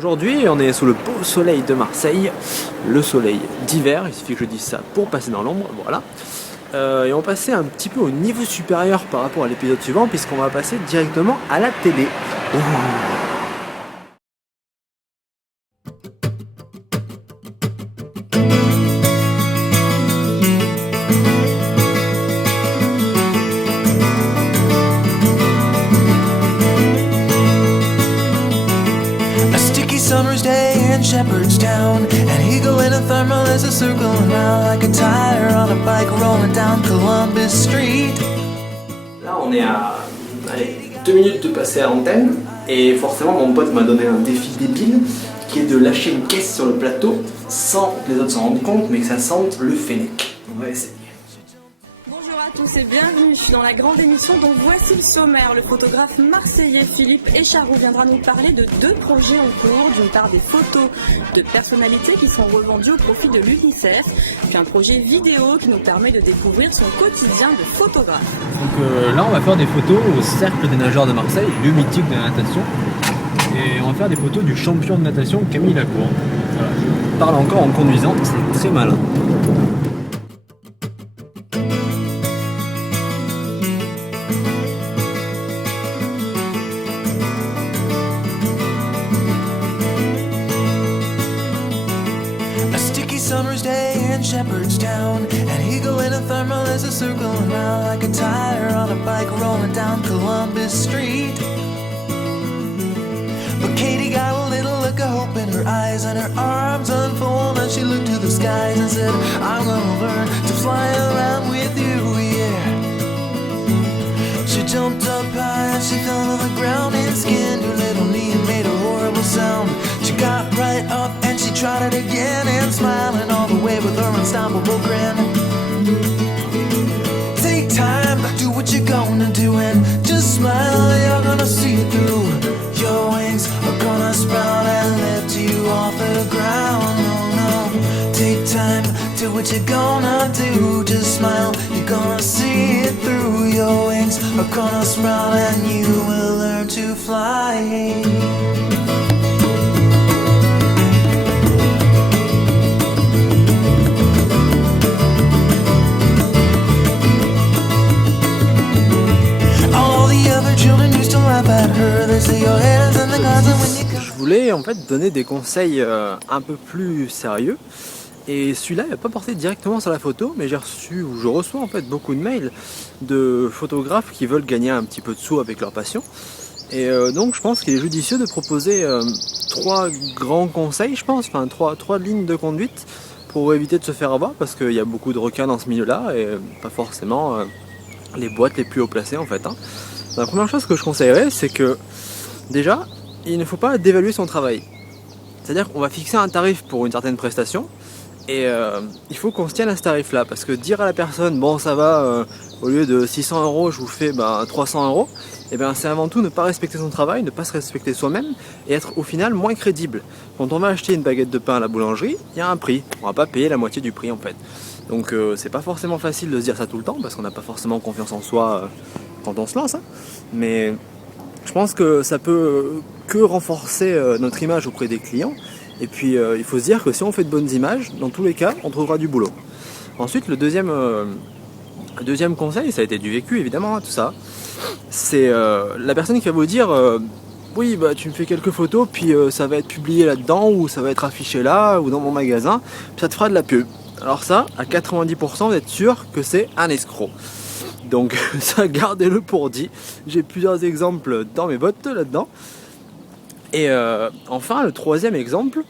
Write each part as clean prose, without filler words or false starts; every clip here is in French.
Aujourd'hui, on est sous le beau soleil de Marseille, le soleil d'hiver, il suffit que je dise ça pour passer dans l'ombre, voilà. Et on va passer un petit peu au niveau supérieur par rapport à l'épisode suivant, puisqu'on va passer directement à la télé. Ouh. Summer's day in Shepherdstown, an eagle in a thermal is a circling round like a tire on a bike rolling down Columbus Street. Là on est à 2 minutes de passer à l'antenne et forcément mon pote m'a donné un défi débile qui est de lâcher une caisse sur le plateau sans que les autres s'en rendent compte mais que ça sente le fennec. On va essayer. Bonjour à tous et bienvenue dans la grande émission dont voici le sommaire. Le photographe marseillais Philippe Écharoux viendra nous parler de 2 projets en cours. D'une part des photos de personnalités qui sont revendues au profit de l'UNICEF, puis un projet vidéo qui nous permet de découvrir son quotidien de photographe. Donc là on va faire des photos au Cercle des nageurs de Marseille, lieu mythique de la natation. Et on va faire des photos du champion de natation Camille Lacour. Voilà. Je parle encore en conduisant, c'est très malin. Summer's day in Shepherdstown, an eagle in a thermal is a circling round like a tire on a bike rolling down Columbus Street. But Katie got a little look of hope in her eyes and her arms unfolded and she looked to the skies and said, I'm gonna learn to fly around with you, yeah. She jumped up high and she fell to the ground and skinned her little knee and made a horrible sound. She got right up and she tried it again and smiling all the way with her unstoppable grin. Take time, do what you're gonna do and just smile, you're gonna see it through. Your wings are gonna sprout and lift you off the ground. No, no, take time, do what you're gonna do, just smile, you're gonna see it through. Your wings are gonna sprout and you will learn to fly. Je voulais en fait donner des conseils un peu plus sérieux et celui-là il va pas porter directement sur la photo mais j'ai reçu ou je reçois en fait beaucoup de mails de photographes qui veulent gagner un petit peu de sous avec leur passion et donc je pense qu'il est judicieux de proposer 3 grands conseils, je pense, enfin 3 lignes de conduite pour éviter de se faire avoir parce qu'il y a beaucoup de requins dans ce milieu-là et pas forcément les boîtes les plus haut placées en fait. La première chose que je conseillerais, c'est que déjà, il ne faut pas dévaluer son travail. C'est-à-dire qu'on va fixer un tarif pour une certaine prestation et il faut qu'on se tienne à ce tarif-là. Parce que dire à la personne, bon ça va, au lieu de 600 €, je vous fais 300 €, et bien c'est avant tout ne pas respecter son travail, ne pas se respecter soi-même et être au final moins crédible. Quand on va acheter une baguette de pain à la boulangerie, il y a un prix. On ne va pas payer la moitié du prix en fait. Donc c'est pas forcément facile de se dire ça tout le temps parce qu'on n'a pas forcément confiance en soi quand on se lance, hein. Mais je pense que ça peut que renforcer notre image auprès des clients et puis il faut se dire que si on fait de bonnes images, dans tous les cas on trouvera du boulot. Ensuite le deuxième conseil, ça a été du vécu évidemment, hein, tout ça, c'est la personne qui va vous dire oui tu me fais quelques photos puis ça va être publié là-dedans ou ça va être affiché là ou dans mon magasin puis ça te fera de la pub. Alors ça, à 90% vous êtes sûr que c'est un escroc. Donc ça, gardez-le pour dit. J'ai plusieurs exemples dans mes bottes là-dedans. Et enfin, le 3e exemple,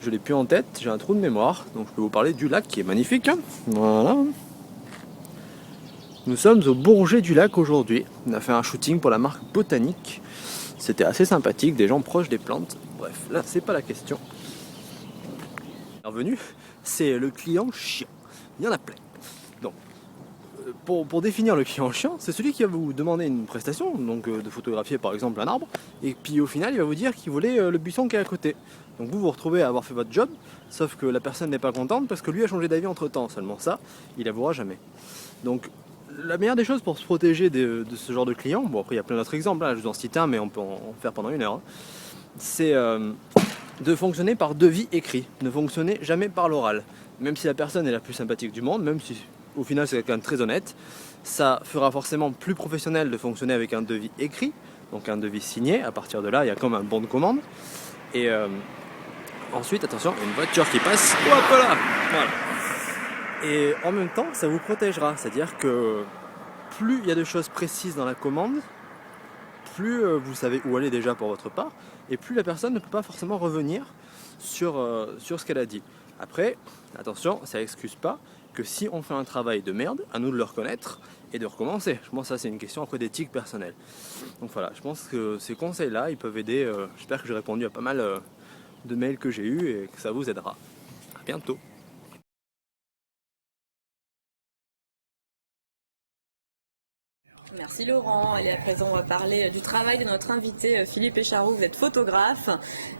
je l'ai plus en tête, j'ai un trou de mémoire. Donc je peux vous parler du lac qui est magnifique. Voilà. Nous sommes au Bourget du Lac aujourd'hui. On a fait un shooting pour la marque Botanique. C'était assez sympathique, des gens proches des plantes. Bref, là c'est pas la question. Revenu, c'est le client chiant. Il y en a plein. Donc, pour définir le client chiant, c'est celui qui va vous demander une prestation, donc de photographier par exemple un arbre, et puis au final il va vous dire qu'il voulait le buisson qui est à côté. Donc vous vous retrouvez à avoir fait votre job, sauf que la personne n'est pas contente parce que lui a changé d'avis entre temps. Seulement ça, il avouera jamais. Donc la meilleure des choses pour se protéger de ce genre de clients, bon après il y a plein d'autres exemples, là, je vous en cite un mais on peut en faire pendant 1 heure, c'est de fonctionner par devis écrit, ne fonctionner jamais par l'oral. Même si la personne est la plus sympathique du monde, même si au final c'est quelqu'un de très honnête, ça fera forcément plus professionnel de fonctionner avec un devis écrit, donc un devis signé. À partir de là, il y a comme un bon de commande. Et ensuite, attention, une voiture qui passe, hop là, voilà. Et en même temps, ça vous protégera, c'est-à-dire que plus il y a de choses précises dans la commande, plus vous savez où aller déjà pour votre part, et plus la personne ne peut pas forcément revenir sur ce qu'elle a dit. Après, attention, ça n'excuse pas que si on fait un travail de merde, à nous de le reconnaître et de recommencer. Je pense que ça c'est une question après d'éthique personnelle. Donc voilà, je pense que ces conseils-là, ils peuvent aider. J'espère que j'ai répondu à pas mal de mails que j'ai eus et que ça vous aidera. À bientôt. Merci Laurent. Et à présent, on va parler du travail de notre invité Philippe Écharoux. Vous êtes photographe,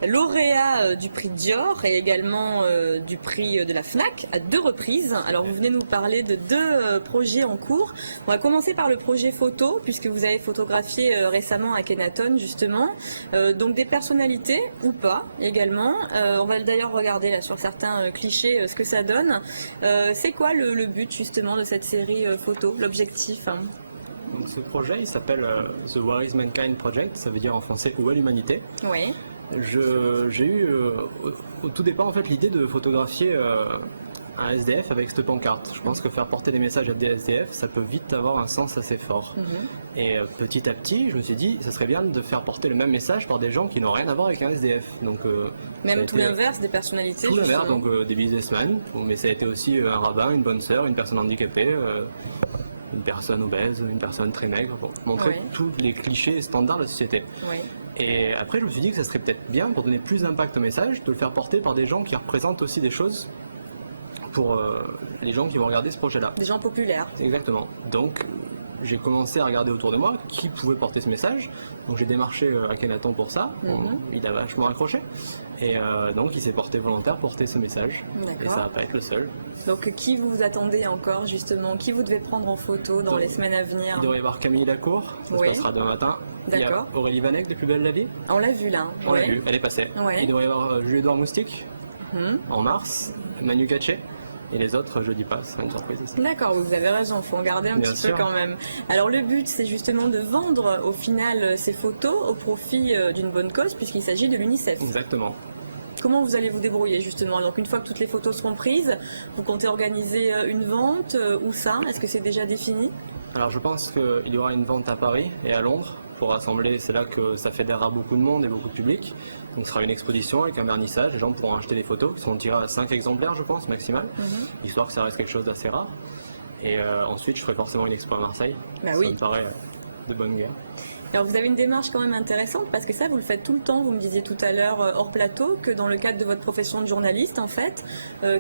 lauréat du prix Dior et également du prix de la FNAC à 2 reprises. Alors, vous venez nous parler de 2 projets en cours. On va commencer par le projet photo, puisque vous avez photographié récemment à Kenaton, justement. Donc, des personnalités ou pas également. On va d'ailleurs regarder là, sur certains clichés ce que ça donne. C'est quoi le but justement de cette série photo, l'objectif Donc, ce projet, il s'appelle The Where is Mankind Project, ça veut dire en français Où est l'humanité. Oui. J'ai eu au tout départ en fait l'idée de photographier un SDF avec cette pancarte. Je pense que faire porter des messages à des SDF, ça peut vite avoir un sens assez fort. Et petit à petit, je me suis dit, ça serait bien de faire porter le même message par des gens qui n'ont rien à voir avec un SDF. Donc, même tout l'inverse, des personnalités. Tout l'inverse, donc des businessmen, mais ça a été aussi un rabbin, une bonne sœur, une personne handicapée. Une personne obèse, une personne très maigre, pour montrer tous les clichés standards de la société. Et après, je me suis dit que ça serait peut-être bien, pour donner plus d'impact au message, de le faire porter par des gens qui représentent aussi des choses pour les gens qui vont regarder ce projet-là. Des gens populaires. Exactement. Donc, j'ai commencé à regarder autour de moi qui pouvait porter ce message. Donc j'ai démarché à Kenaton pour ça. Il a vachement accroché. Et donc il s'est porté volontaire pour porter ce message. Et ça va pas être le seul. Donc qui vous attendez encore justement? Qui vous devez prendre en photo dans les semaines à venir? Il devrait y avoir Camille Lacour, ça se passera demain matin. Il y a Aurélie Vanek des Plus Belles de la Vie. On l'a vu là. On l'a vu, elle est passée. Il devrait y avoir Jules-Édouard Moustique en mars, Manu Katché. Et les autres, je dis pas, c'est une surprise ici. D'accord, vous avez raison, il faut en garder un petit peu quand même. Alors le but, c'est justement de vendre au final ces photos au profit d'une bonne cause, puisqu'il s'agit de l'UNICEF. Exactement. Comment vous allez vous débrouiller justement? Donc une fois que toutes les photos seront prises, vous comptez organiser une vente où ça? Est-ce que c'est déjà défini? Alors je pense qu'il y aura une vente à Paris et à Londres pour rassembler, c'est là que ça fédérera beaucoup de monde et beaucoup de public. Donc ce sera une exposition avec un vernissage, les gens pourront acheter des photos qui seront tirées à 5 exemplaires je pense maximal, histoire que ça reste quelque chose d'assez rare. Et ensuite je ferai forcément une expo à Marseille, ça me paraît de bonne guerre. Alors vous avez une démarche quand même intéressante parce que ça vous le faites tout le temps, vous me disiez tout à l'heure hors plateau que dans le cadre de votre profession de journaliste en fait,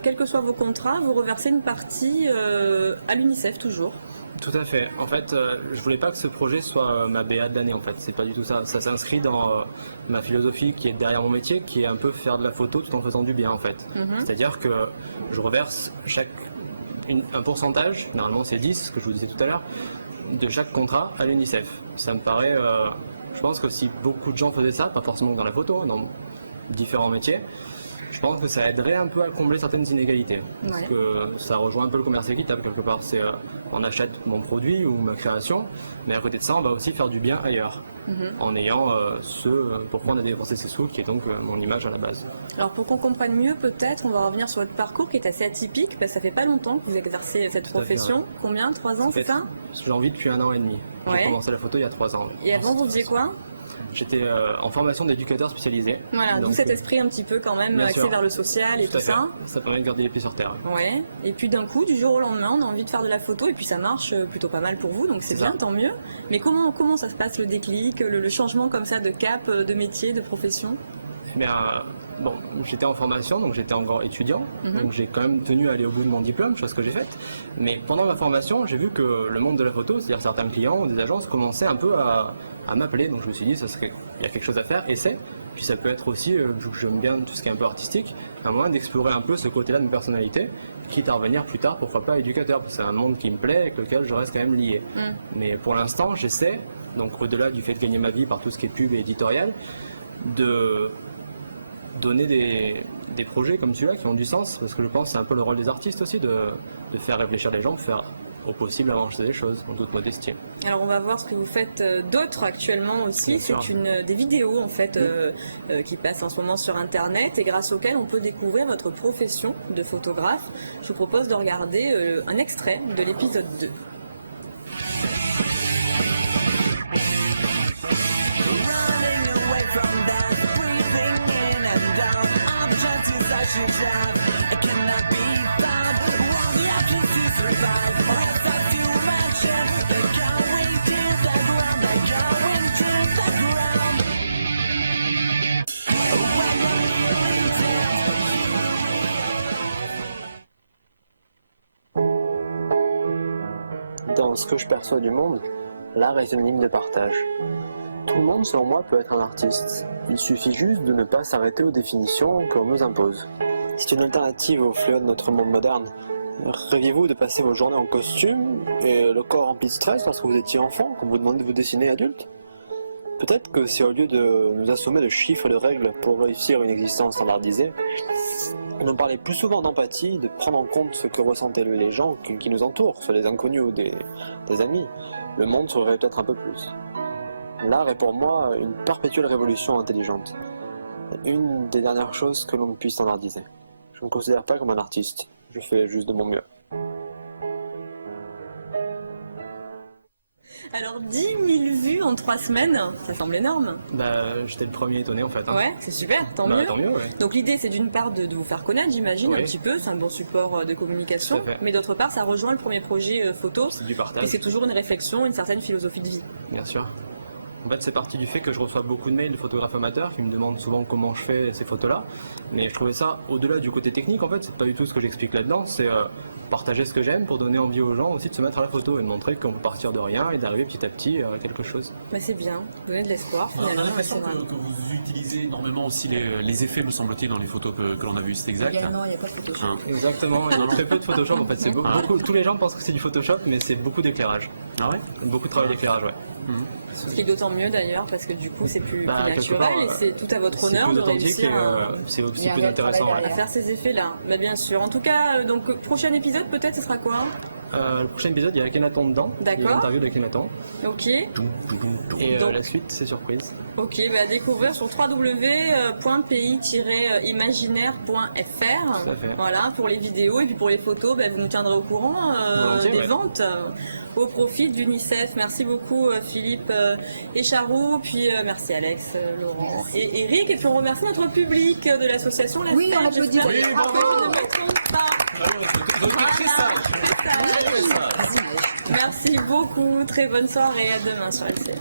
quels que soient vos contrats, vous reversez une partie à l'UNICEF toujours. Tout à fait. En fait, je voulais pas que ce projet soit ma BA de l'année en fait, c'est pas du tout ça. Ça s'inscrit dans ma philosophie qui est derrière mon métier, qui est un peu faire de la photo tout en faisant du bien en fait. C'est-à-dire que je reverse un pourcentage, normalement c'est 10, ce que je vous disais tout à l'heure, de chaque contrat à l'UNICEF. Ça me paraît, je pense que si beaucoup de gens faisaient ça, pas forcément dans la photo, dans différents métiers, je pense que ça aiderait un peu à combler certaines inégalités. Parce que ça rejoint un peu le commerce équitable quelque part. C'est on achète mon produit ou ma création, mais à côté de ça, on va aussi faire du bien ailleurs. En ayant pourquoi on a dépensé ces sous, qui est donc mon image à la base. Alors pour qu'on comprenne mieux, peut-être, on va revenir sur votre parcours qui est assez atypique, parce que ça fait pas longtemps que vous exercez cette profession. Combien? 3 ans, c'est ça? J'en vis depuis 1 an et demi. J'ai commencé la photo il y a 3 ans. Et avant, vous faisiez quoi? J'étais en formation d'éducateur spécialisé. Voilà, d'où cet esprit un petit peu quand même axé vers le social et tout ça. Ça permet de garder les pieds sur terre. Ouais. Et puis d'un coup, du jour au lendemain, on a envie de faire de la photo et puis ça marche plutôt pas mal pour vous, donc c'est bien, tant mieux. Mais comment ça se passe le déclic, le changement comme ça de cap, de métier, de profession? Eh bien, bon, j'étais en formation, donc j'étais encore étudiant, donc j'ai quand même tenu à aller au bout de mon diplôme, chose que j'ai faite. Mais pendant ma formation, j'ai vu que le monde de la photo, c'est-à-dire certains clients, des agences, commençaient un peu à m'appeler. Donc je me suis dit, il y a quelque chose à faire, essaie. Puis ça peut être aussi, vu que j'aime bien tout ce qui est un peu artistique, un moyen d'explorer un peu ce côté-là de ma personnalité, quitte à revenir plus tard, pourquoi pas éducateur, parce que c'est un monde qui me plaît, avec lequel je reste quand même lié. Mais pour l'instant, j'essaie, donc au-delà du fait de gagner ma vie par tout ce qui est pub et éditorial, de donner des projets comme celui-là qui ont du sens, parce que je pense que c'est un peu le rôle des artistes aussi de faire réfléchir les gens, faire au possible avancer des choses en toute modestie. Alors on va voir ce que vous faites d'autres actuellement aussi. Bien sûr. C'est des vidéos en fait qui passent en ce moment sur internet et grâce auxquelles on peut découvrir votre profession de photographe. Je vous propose de regarder un extrait de l'épisode 2. Dans ce que je perçois du monde, l'art est synonyme de partage. Tout le monde, selon moi, peut être un artiste. Il suffit juste de ne pas s'arrêter aux définitions qu'on nous impose. C'est une alternative au fléau de notre monde moderne. Rêviez-vous de passer vos journées en costume et le corps rempli de stress lorsque vous étiez enfant, quand vous demandez de vous dessiner adulte? Peut-être que si au lieu de nous assommer de chiffres et de règles pour réussir une existence standardisée, on parlait plus souvent d'empathie, de prendre en compte ce que ressentaient les gens qui nous entourent, soit des inconnus ou des amis, le monde s'ouvrirait peut-être un peu plus. L'art est pour moi une perpétuelle révolution intelligente. Une des dernières choses que l'on puisse standardiser. Je ne me considère pas comme un artiste, je fais juste de mon mieux. Alors 10 000 vues en 3 semaines, ça semble énorme. J'étais le premier étonné en fait. Hein. Ouais, c'est super, tant mieux. Tant mieux, ouais. Donc l'idée c'est d'une part de vous faire connaître, j'imagine, Oui. un petit peu, c'est un bon support de communication, Tout à fait. mais d'autre part ça rejoint le premier projet photo, C'est du et partage, c'est toujours une réflexion, une certaine philosophie de vie. bien sûr. En fait, c'est parti du fait que je reçois beaucoup de mails de photographes amateurs qui me demandent souvent comment je fais ces photos-là. Mais je trouvais ça, au-delà du côté technique, en fait, c'est pas du tout ce que j'explique là-dedans. C'est partager ce que j'aime pour donner envie aux gens aussi de se mettre à la photo et de montrer qu'on peut partir de rien et d'arriver petit à petit à quelque chose. Mais c'est bien, donner de l'espoir On a finalement. l'impression c'est vrai. que vous utilisez énormément aussi les effets, me semble-t-il, dans les photos que l'on a vues, c'est exact? Également, il n'y a pas de Photoshop. Hein. Exactement, il y a très peu de Photoshop en fait. C'est beaucoup, tous les gens pensent que c'est du Photoshop, mais c'est beaucoup d'éclairage. Ah ouais? Beaucoup de travail d'éclairage, ouais. Ce qui est d'autant mieux d'ailleurs, parce que du coup c'est plus Bah, quelque naturel part, et c'est tout à votre C'est honneur plus de authentique et réussir c'est aussi Il y a plus un intéressant. travail Ouais. à faire ces effets-là. Mais bien sûr. En tout cas, donc prochain épisode peut-être, ce sera quoi? Le prochain épisode, il y a Akhenaton dedans. Il y a D'accord. une interview d'Akhenaton. Ok, Et Donc- la suite, c'est surprise. ok, à découvrir sur www.pays-imaginaire.fr. Tout à fait. Voilà, pour les vidéos et puis pour les photos, vous nous tiendrez au courant Volontiers, des ouais. ventes au profit d'UNICEF. Merci beaucoup Philippe et Charou, puis merci Alex, Laurent et Eric, et puis on remercie notre public de l'association La Oui, on Ferme. applaudit. J'espère Oui, que bravo. je ne me trompe pas. Merci beaucoup, très bonne soirée, à demain sur LCF.